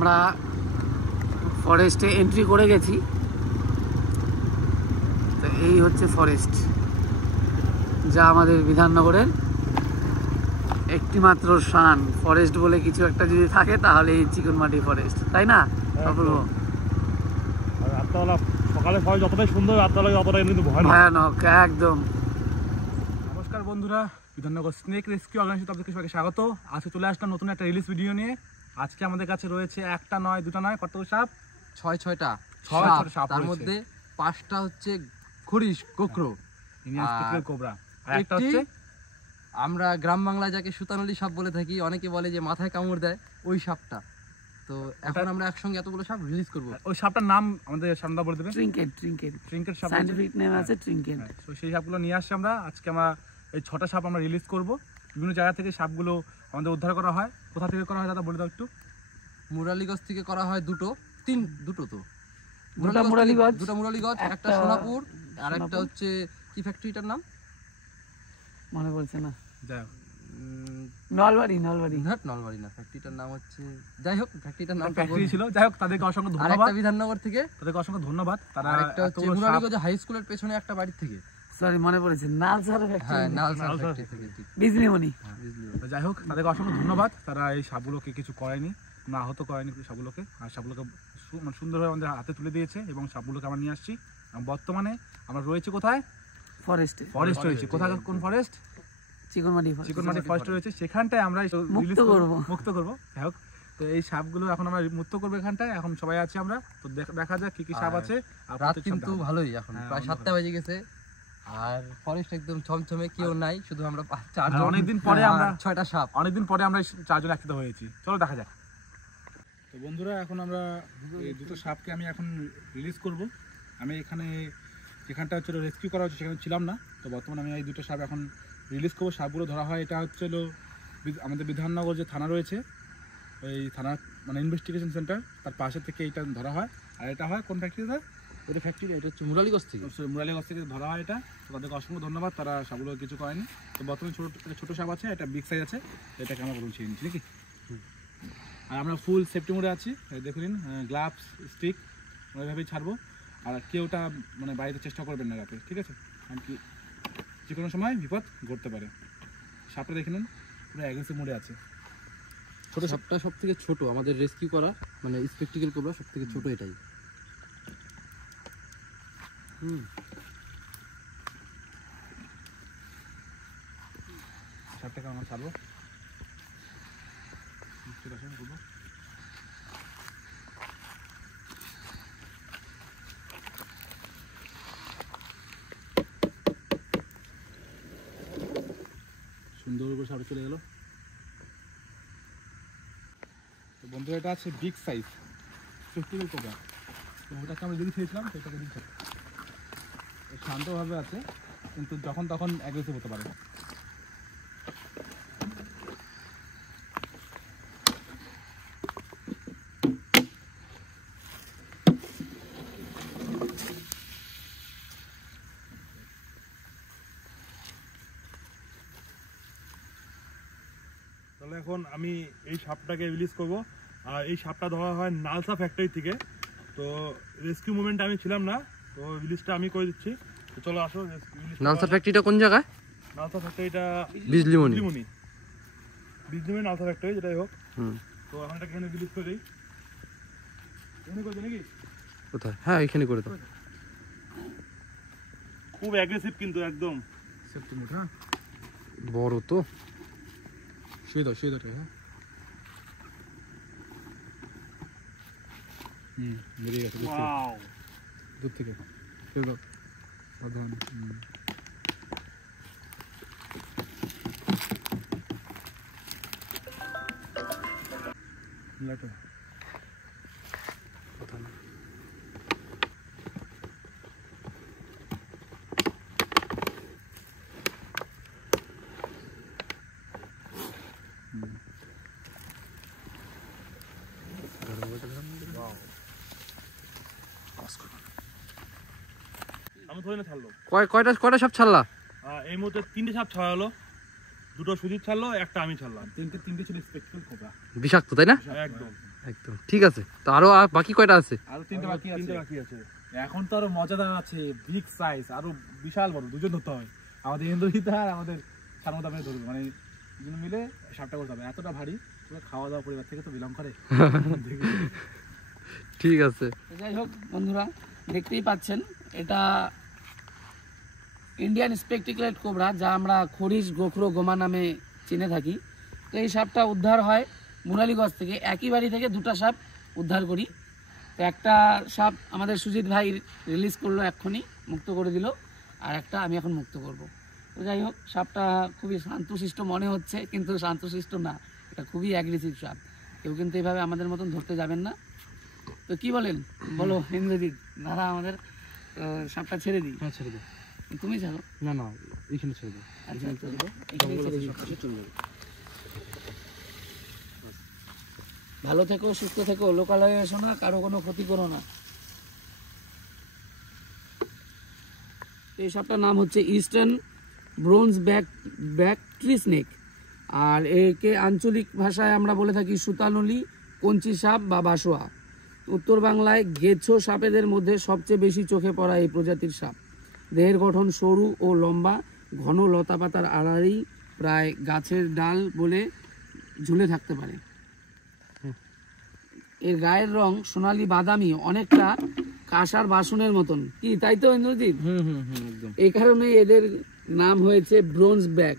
আমরা ফরেস্টে এন্ট্রি করে গেছি। তো এই হচ্ছে ফরেস্ট, যা আমাদের বিধাননগরের একটি মাত্র শান। ফরেস্ট বলে কিছু একটা যদি থাকে তাহলে এই চিকনমাটি ফরেস্ট, তাই না? রাতবেলা সকালে ভয় যতটাই সুন্দর, রাতবেলা ততটাই কিন্তু ভয়ানক একদম। নমস্কার বন্ধুরা, বিধাননগর স্নেক রেস্কিউ অর্গানাইজেশন আপনাদের সবাইকে স্বাগত। আজকে চলে আসলাম নতুন একটা রিলিজ ভিডিও নিয়ে। আজকে আমাদের কাছে রয়েছে একটা নয় দুটা নয়, কত সাপ? ছয়টা সাপ। তার মধ্যে 5টা হচ্ছে খরিশ কোকরো, কোবরা, আর একটা একটি হচ্ছে আমরা গ্রাম বাংলায় যাকে সুতানলি সাপ বলে থাকি, অনেকে বলে যে মাথায় কামড় দেয়, ওই সাপটা। তো এখন আমরা একসঙ্গে এতগুলো সাপ রিলিজ করব। ওই সাপটার নাম আমাদের সামনে বলে দেবেন। ট্রিঙ্কেট সাপ, সায়েন্টিফিক নেম আছে ট্রিঙ্কেট। তো সেই সাপগুলো নিয়ে আসছি আমরা। আজকে আমরা এই 6টা সাপ আমরা রিলিজ করব। বিভিন্ন জায়গা থেকে সাপগুলো আমাদের উদ্ধার করা হয়। কোথা থেকে করা হয় দাদা বলে দাও একটু। মুরালিগঞ্জ থেকে করা হয় দুটো তো দুটো মুরালিগঞ্জ, একটা সোনাপুর, আর একটা হচ্ছে কি ফ্যাক্টরিটার নাম মনে পড়ছে না, যাই হোক নলবাড়ি না, ফ্যাক্টরিটার নাম হচ্ছে, যাই হোক ফ্যাক্টরিটার নাম ফ্যাক্টরি ছিল। যাই হোক তাদেরকে অসংখ্য ধন্যবাদ। আরেকটা বিধাননগর থেকে, তাদেরকে অসংখ্য ধন্যবাদ। তারা একটা হচ্ছে মুরালিগঞ্জ হাই স্কুলের পেছনে একটা বাড়ি থেকে, সরি মনে পড়েছে, নালসার ফ্যাক্টরি। হ্যাঁ নালসার ফ্যাক্টরি থেকে, ঠিক বিজলিমণি। যাই হোক তাদেরকে অসংখ্য ধন্যবাদ। তারা এই সাপগুলোকে কিছু করেনি, না আহত করেনি সাপগুলোকে, আর সাপগুলোকে সুন্দরভাবে আমাদের হাতে তুলে দিয়েছে এবং সাপগুলোকে আমরা নিয়ে আসছি। বর্তমানে আমরা রয়েছে কোথায়? ফরেস্ট রয়েছে। কোথায়? কোন ফরেস্ট? চিকনমাটি ফরেস্ট রয়েছে। সেখানটায় আমরা মুক্ত করবো। যাই হোক, তো এই সাপগুলো এখন আমরা মুক্ত করবো এখানটায়। এখন সবাই আছি আমরা, তো দেখা যাক কি কি সাপ আছে। রাত কিন্তু ভালোই, এখন প্রায় 7টা বেজে গেছে, আর ফরেস্ট একদম ছমছমে, কেউ নাই, শুধু আমরা 4জন। অনেকদিন পরে আমরা 6টা সাপ, অনেকদিন পরে আমরা 4জন একসাথে হয়েছি। চলো দেখা যাক। তো বন্ধুরা, এখন আমরা এই দুটো সাপকে আমি এখন রিলিজ করব। আমি এখানে যেখানটা হচ্ছে রেস্কিউ করা হচ্ছে সেখানে ছিলাম না। তো বর্তমানে আমি এই দুটো সাপ এখন রিলিজ করবো। সাপগুলো ধরা হয়, এটা হচ্ছে আমাদের বিধাননগর যে থানা রয়েছে, ওই থানা মানে ইনভেস্টিগেশন সেন্টার, তার পাশে থেকে এইটা ধরা হয়। আর এটা হয় কোন ফ্যাক্টরিতে? এটা ফ্যাক্টরি, এটা হচ্ছে মুরালিগঞ্জ থেকে ধরা হয় এটা। তো তাদেরকে অসংখ্য ধন্যবাদ, তারা সাপগুলো কিছু করেনি। তো বর্তমানে ছোটো সাপ আছে, এটা বিগ সাইজ আছে, এটাকে আমরা বলছি নিচ্ছি নাকি। আর আমরা ফুল সেফটি মোডে আছি, দেখুন গ্লাভস, স্টিক ওইভাবেই ছাড়বো। আর কেউটা মানে বাড়িতে চেষ্টা করবেন না রাতে, ঠিক আছে? কারণ কি যে কোনো সময় বিপদ ঘটতে পারে। সাপটা দেখে নিন, পুরো অ্যাগ্রেসিভ মোডে আছে। ছোট সাপটা সব থেকে ছোট আমাদের রেস্কিউ করা, মানে স্পেকটিক্যাল কোবরা সব থেকে ছোট এটাই। সাপটাকে আমরা ছাড়বো। সুন্দর করে সাপটা চলে গেল। তো বন্ধুরা, এটা আছে বিগ সাইজ ফেস্টিভ্যাল কোবরা। তো ওটাকে আমরা যদি খেয়েছিলাম, তো এটাকে দিচ্ছি। শান্তভাবে আছে, কিন্তু যখন তখন অ্যাগ্রেসিভ হতে পারে। তাহলে এখন আমি এই সাপটাকে রিলিজ করব। আর এই সাপটা ধরা হয় নালসা ফ্যাক্টরি থেকে। তো রেস্কিউ মুভমেন্টে আমি ছিলাম না, তো রিলিজটা আমি করে দিচ্ছি। তো চলো আসো। নালসা ফ্যাক্টরিটা কোন জায়গায়? নালসা ফ্যাক্টরিটা বিজলিমণি নালসা ফ্যাক্টরি, যেটাই হোক। তো এখন এটাকে এখানে রিলিজ করে দিই। এখানে করে দিই নাকি? কোথায়? হ্যাঁ এখানে করে দাও। খুব অ্যাগ্রেসিভ কিন্তু, একদম সেফটি মোড। হ্যাঁ বড় তো, শুয়ে দাও। হ্যাঁ বেরিয়ে গেছে দূর থেকে। শুয়ে দাও। কথা না। আমি ধরে না ছাড়লো। কয়টা সাপ ছাড়লা? এই মুহূর্তে 3টে সাপ ছাড়া হলো। 2টো সুজিত ছাড়লো, একটা আমি ছাড়লাম। তিনটে ছিল স্পেকট্রাল কোবরা। বিষাক্ত, তাই না? একদম। একদম ঠিক আছে। তো আরো বাকি কয়টা আছে? আরো তিনটে বাকি আছে। এখন তো আরো মজাদার আছে, বিগ সাইজ, আরো বিশাল বড়, দুজন ধরতে হবে। আমাদের ইন্দ্রজিৎ আর আমাদের সামনে দামে ধরবে, মানে দুজন মিলে সাপটা করতে হবে। এতটা ভারী, পুরো খাওয়া দাওয়া পরিবার থেকে তো বিলং করে। ঠিক আছে। যাই হোক বন্ধুরা, দেখতেই পাচ্ছেন এটা ইন্ডিয়ান স্পেকটিকুলেট কোবরা, যা আমরা খরিশ গোখরো গোমা নামে চিনে থাকি। তো এই সাপটা উদ্ধার হয় মুরালিগঞ্জ থেকে। একই বাড়ি থেকে দুটো সাপ উদ্ধার করি। তো একটা সাপ আমাদের সুজিত ভাই রিলিজ করলো, এক্ষুনি মুক্ত করে দিল, আর একটা আমি এখন মুক্ত করব। তো যাই হোক, সাপটা খুবই শান্তশিষ্ট মনে হচ্ছে, কিন্তু শান্তশিষ্ট না, এটা খুবই অ্যাগ্রেসিভ সাপ। কেউ কিন্তু এইভাবে আমাদের মতন ধরতে যাবেন না। তো কি বলেন, বলো ইন্দ্রজিৎ, দাদা আমাদের সাপটা ছেড়ে দিই? হ্যাঁ ছেড়ে দে। তুমি ছাড়ো। না না, এইখানে ছেড়ে দে। আচ্ছা, এখানেই ছেড়ে দিই। চলে যাবে। ভালো থেকো, সুস্থ থেকো, লোকালয়ে এসো না, কারো কোনো ক্ষতি করো না। এই সাপটার নাম হচ্ছে eastern bronze back tree snake, আর একে আঞ্চলিক ভাষায় আমরা বলে থাকি সুতানলি, কঞ্চি সাপ বা বাসোয়া। উত্তর বাংলায় গেছো সাপেদের মধ্যে সবচেয়ে বেশি চোখে পড়া এই প্রজাতির সাপ। দেহের গঠন সরু ও লম্বা, ঘন লতাপাতার আড়ালেই প্রায় গাছের ডাল বলে ঝুলে থাকতে পারে। এর গায়ের রং সোনালী বাদামি, অনেকটা কাঁসার বাসনের মতন, কি তাই তো ইন্দ্রজিৎ? একদম। এই কারণে এদের নাম হয়েছে ব্রোঞ্জ ব্যাক,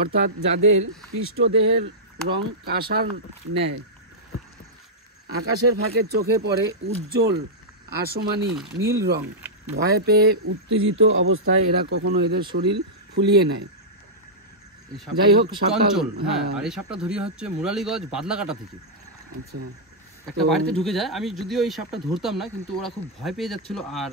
অর্থাৎ যাদের পৃষ্ঠদেহের রং কাঁসার ন্যায়। আকাশের ফাঁকে চোখে পড়ে উজ্জ্বল আসমানি নীল রং। ভয় পেয়ে উত্তেজিত অবস্থায় এরা কখনো এদের শরীর ফুলিয়ে নেয়। যাই হোক, সাপটা চঞ্চল। হ্যাঁ, হ্যাঁ। আর এই সাপটা ধরি হচ্ছে মুরালিগঞ্জ বাদলাকাটা থেকে। আচ্ছা, একটা বাড়িতে ঢুকে যায়। আমি যদিও এই সাপটা ধরতাম না, কিন্তু ওরা খুব ভয় পেয়ে যাচ্ছিল। আর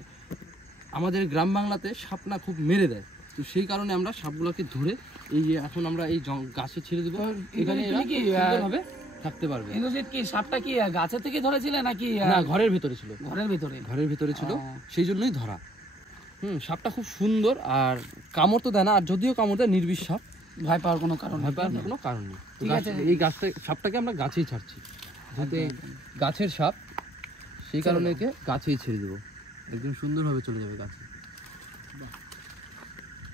আমাদের গ্রাম বাংলাতে সাপ না খুব মেরে দেয়, তো সেই কারণে আমরা সাপগুলোকে ধরে এই যে এখন আমরা এই গাছে ছেড়ে দেবো। এখানে এরা তুমি কি, সুন্দরভাবে থাকতে পারবে। ইন্দ্রজিৎ, কি সাপটা কি গাছের থেকে ধরেছিলে নাকি না, ঘরের ভেতরে ছিল। ঘরের ভিতরে ছিল, সেই জন্যই ধরা। সাপটা খুব সুন্দর, আর কামড় তো দেয় না, আর যদিও কামড় দেয় নির্বিষ সাপ, ভয় পাওয়ার কোনো কারণ ভয় পাওয়ার কোনো কারণ নেই। ঠিক আছে। এই গাছটা সাপটাকে আমরা গাছেই ছাড়ছি, যাতে গাছের সাপ, সেই কারণে একে গাছেই ছেড়ে দেবো। একদম সুন্দরভাবে চলে যাবে গাছে।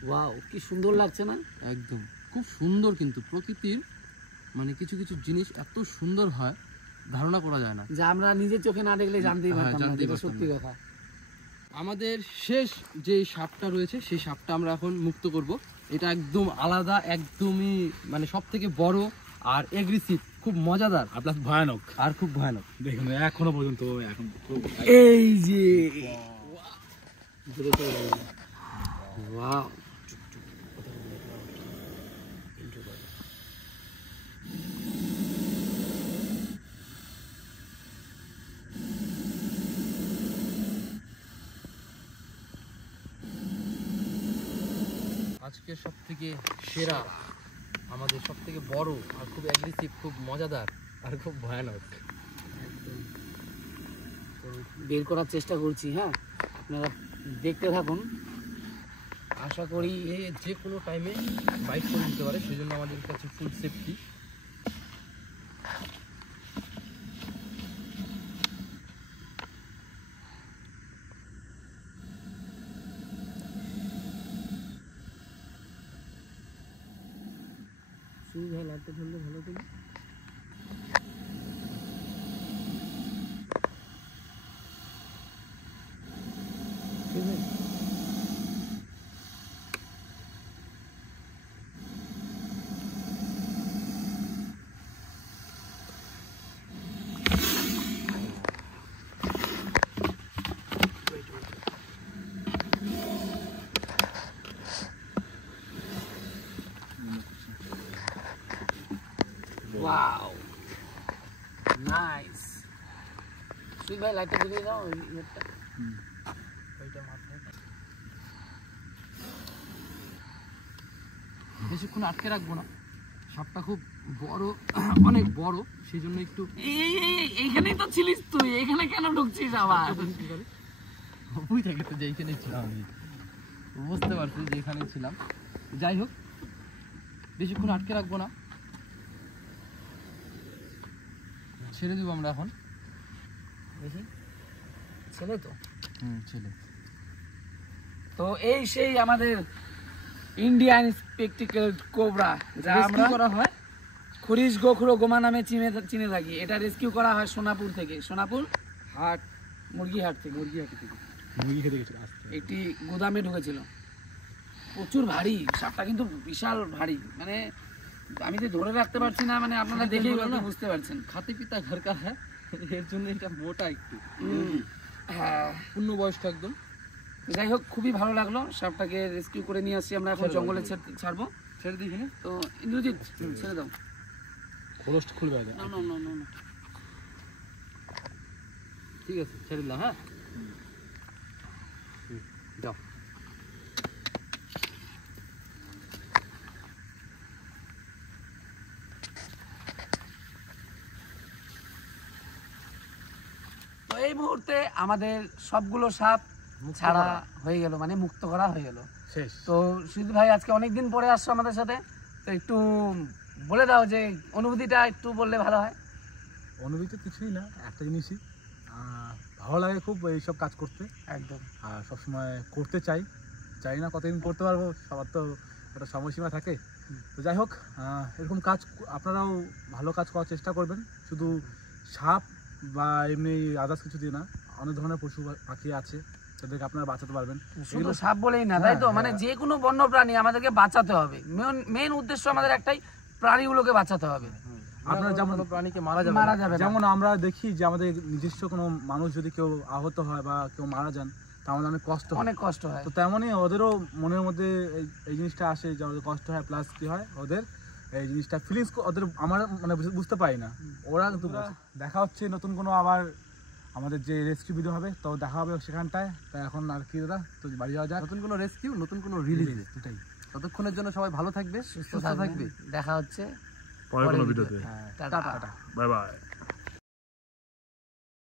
ওয়াও, কি সুন্দর লাগছে না? একদম খুব সুন্দর, কিন্তু প্রকৃতির মানে কিছু কিছু জিনিস এত সুন্দর হয়, ধারণা করা যায় না, যা আমরা নিজের চোখে না দেখলে জানতেই পারতাম না, জানতেই যেটা পারতাম সত্যি না। কথা। আমাদের শেষ যে সাপটা রয়েছে, সেই সাপটা আমরা এখন মুক্ত করব। এটা একদম আলাদা, একদমই মানে সব থেকে বড় আর এগ্রেসিভ, খুব মজাদার, আর প্লাস ভয়ানক। আর খুব ভয়ানক। দেখুন এখনো পর্যন্ত এখন এই যে ওয়াও, আজকে সব থেকে সেরা, আমাদের সব থেকে বড়, আর খুব অ্যাগ্রেসিভ, খুব মজাদার, আর খুব ভয়ানক। বের করার চেষ্টা করছি। হ্যাঁ, আপনারা দেখতে থাকুন। আশা করি এ যে কোনো টাইমে বাইট করে দিতে পারে, সেই জন্য আমাদের কাছে ফুল সেফটি। লাইটটা ধরলে ভালো করে। Wow, nice. সুই ভাই, লাইটটা জ্বালিয়ে দাও, ইয়েটা ওইটা মাথায়। বেশিক্ষণ আটকে রাখবো না, সাপটা খুব বড়, অনেক বড়, সেই জন্য একটু। এইখানেই তো ছিলিস তুই, এখানে কেন ঢুকছিস আবার? ওই থেকে তো যেখানে ছিলাম আমি, বুঝতে পারছি যে এখানে ছিলাম। যাই হোক, বেশিক্ষণ আটকে রাখবো না। ছেড়ে দেবো আমরা এখন। দেখি ছেলে তো ছেলে তো এই সেই আমাদের ইন্ডিয়ান স্পেকটিক্যাল কোবরা যা আমরা করা হয় খরিশ গোখরো গোমা নামে চিনে থাকি। এটা রেস্কিউ করা হয় সোনাপুর থেকে, সোনাপুর হাট মুরগিহাট থেকে। মুরগি খেতে গেছিল আজকে। এটি গুদামে ঢুকেছিল, প্রচুর ভারী সাপটা, কিন্তু বিশাল ভারী, মানে আমি তো ধরে রাখতে পারছি না, মানে আপনারা দেখেই হয়তো বুঝতে পারছেন। খাতে পিতা ঘর কা হ্যাঁ, এর জন্য এটা মোটা একটু, হ্যাঁ পূর্ণবয়স্ক একদম। যাই হোক, খুবই ভালো লাগলো। সাপটাকে রেস্কিউ করে নিয়ে আসছি আমরা, এখন জঙ্গলে ছাড়বো। ছেড়ে দিই কিনা? তো ইন্দ্রজিৎ ছেড়ে দাও। খোলসটা খুলবে আগে। না না না না না, ঠিক আছে ছেড়ে দিলাম। হ্যাঁ যাও। তো এই মুহূর্তে আমাদের সবগুলো সাপ ছাড়া হয়ে গেল, মানে মুক্ত করা হয়ে গেল। শেষ। তো সুজিত ভাই আজকে অনেকদিন পরে আসছো আমাদের সাথে, তো একটু বলে দাও যে অনুভূতিটা একটু বললে ভালো হয়। অনুভূতি কিছুই না, একটা জিনিসই ভালো লাগে খুব এইসব কাজ করতে, একদম। আর সবসময় করতে চাই, চাই না কতদিন করতে পারবো, সবার তো একটা সময়সীমা থাকে। তো যাই হোক, এরকম কাজ আপনারাও ভালো কাজ করার চেষ্টা করবেন, শুধু সাপ বা এমনি আদার্স কিছু দিয়ে না, অনেক ধরনের পশু পাখি আছে তাদেরকে আপনারা বাঁচাতে পারবেন। শুধু সাপ বলেই না, তাই তো, হ্যাঁ, মানে যে কোনো বন্য প্রাণী আমাদেরকে বাঁচাতে হবে। মেন উদ্দেশ্য আমাদের একটাই, প্রাণীগুলোকে বাঁচাতে হবে। আপনারা যেমন প্রাণীকে মারা যাবে মারা না। যাবে না। যেমন আমরা দেখি যে আমাদের নিজস্ব কোনো মানুষ যদি কেউ আহত হয় বা কেউ মারা যান, তা আমাদের অনেক কষ্ট হয়। অনেক কষ্ট হয়। তো তেমনই ওদেরও মনের মধ্যে এই জিনিসটা আসে যে ওদের কষ্ট হয়, প্লাস কি হয় ওদের এই জিনিসটা ফিলিংস ওদের আমার মানে বুঝতে পারি না, ওরা কিন্তু বোঝে। দেখা হচ্ছে নতুন কোনো আবার আমাদের যে রেস্কিউ ভিডিও হবে, তো দেখা হবে সেখানটায়। তাই এখন আর কি দাদা, তো বাড়ি যাওয়া যাক। নতুন কোনো রেস্কিউ, নতুন কোনো রিলিজ। এটাই। ততক্ষণের জন্য সবাই ভালো থাকবে, সুস্থ থাকবে। দেখা হচ্ছে পরে কোনো ভিডিওতে। টাটা। Bye bye.